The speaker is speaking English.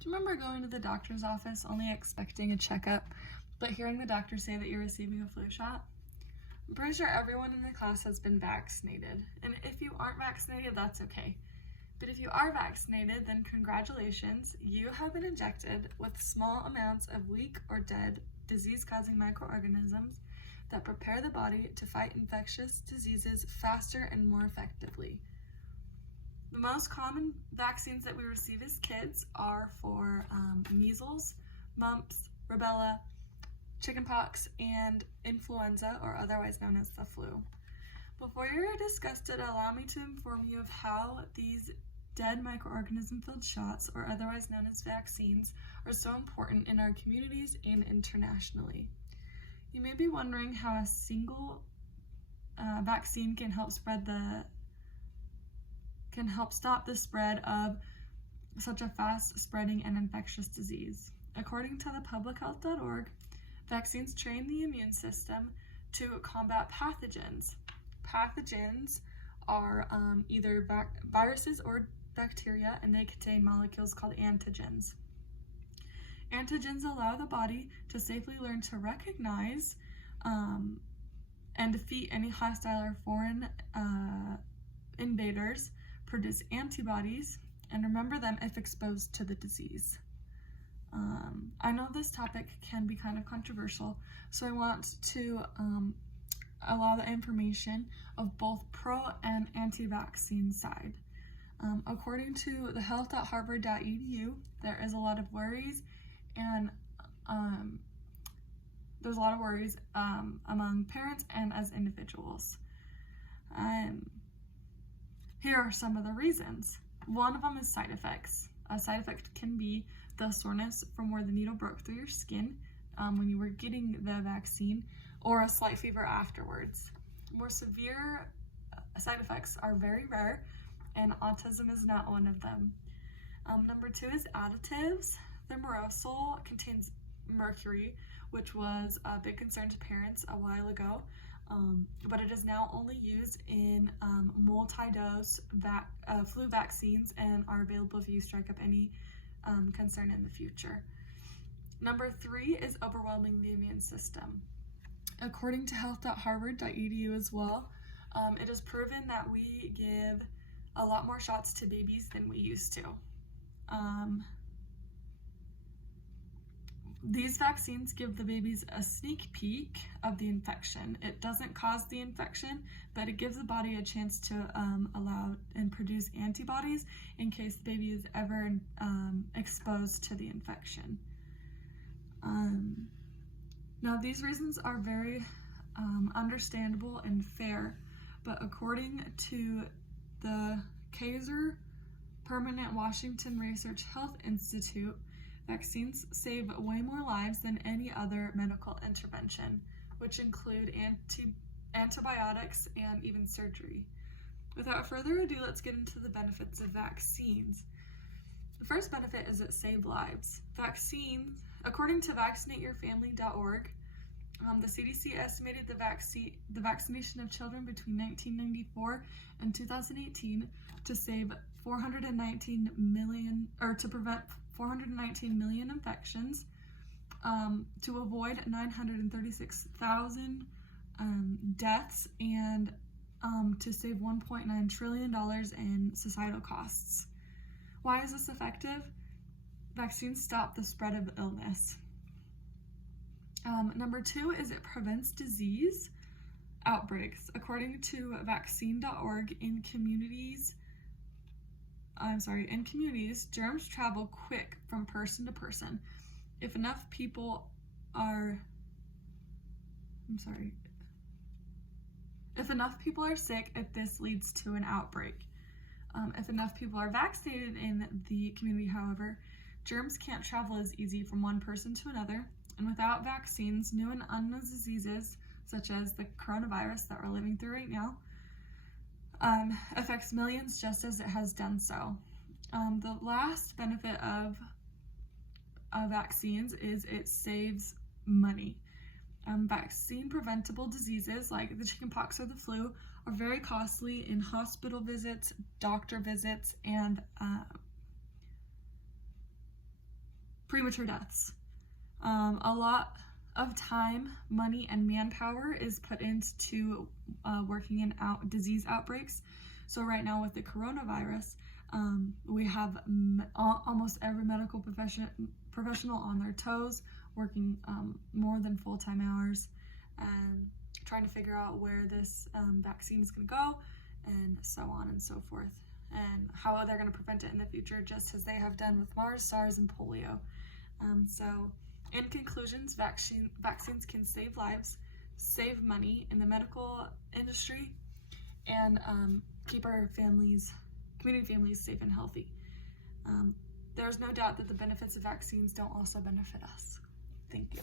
Do you remember going to the doctor's office only expecting a checkup, but hearing the doctor say that you're receiving a flu shot? I'm pretty sure everyone in the class has been vaccinated, and if you aren't vaccinated, that's okay. But if you are vaccinated, then congratulations, you have been injected with small amounts of weak or dead disease-causing microorganisms that prepare the body to fight infectious diseases faster and more effectively. The most common vaccines that we receive as kids are for measles, mumps, rubella, chickenpox, and influenza, or otherwise known as the flu. Before you're disgusted, allow me to inform you of how these dead microorganism-filled shots, or otherwise known as vaccines, are so important in our communities and internationally. You may be wondering how a single vaccine can help stop the spread of such a fast-spreading and infectious disease. According to thepublichealth.org, vaccines train the immune system to combat pathogens. Pathogens are either viruses or bacteria, and they contain molecules called antigens. Antigens allow the body to safely learn to recognize and defeat any hostile or foreign invaders, produce antibodies, and remember them if exposed to the disease. I know this topic can be kind of controversial, so I want to allow the information of both pro and anti-vaccine side. According to the health.harvard.edu, there is a lot of worries, and there's a lot of worries among parents and as individuals. Here are some of the reasons. One of them is side effects. A side effect can be the soreness from where the needle broke through your skin when you were getting the vaccine, or a slight fever afterwards. More severe side effects are very rare, and autism is not one of them. Number 2 is additives. Thimerosal contains mercury, which was a big concern to parents a while ago, but it is now only used in multi-dose flu vaccines and are available if you strike up any concern in the future. Number 3 is overwhelming the immune system. According to health.harvard.edu as well, it is proven that we give a lot more shots to babies than we used to. These vaccines give the babies a sneak peek of the infection. It doesn't cause the infection, but it gives the body a chance to allow and produce antibodies in case the baby is ever exposed to the infection. Now, these reasons are very understandable and fair, but according to the Kaiser Permanente Washington Research Health Institute, vaccines save way more lives than any other medical intervention, which include antibiotics and even surgery. Without further ado, let's get into the benefits of vaccines. The first benefit is it saves lives. Vaccines, according to vaccinateyourfamily.org, the CDC estimated the vaccination of children between 1994 and 2018 to save 419 million, or to prevent 419 million infections, to avoid 936,000 deaths, and to save $1.9 trillion in societal costs. Why is this effective? Vaccines stop the spread of illness. Number 2 is it prevents disease outbreaks. According to vaccine.org, in communities, germs travel quick from person to person. If enough people are sick, this leads to an outbreak. If enough people are vaccinated in the community, however, germs can't travel as easy from one person to another, and without vaccines, new and unknown diseases, such as the coronavirus that we're living through right now, affects millions just as it has done so. The last benefit of vaccines is it saves money. Vaccine-preventable diseases like the chickenpox or the flu are very costly in hospital visits, doctor visits, and premature deaths. A lot of time, money, and manpower is put into working in disease outbreaks. So right now with the coronavirus, we have almost every medical professional on their toes, working more than full-time hours, and trying to figure out where this vaccine is going to go, and so on and so forth, and how they're going to prevent it in the future, just as they have done with MERS, SARS, and polio. So in conclusions, vaccines can save lives, save money in the medical industry, and keep our community families safe and healthy. There's no doubt that the benefits of vaccines don't also benefit us. Thank you.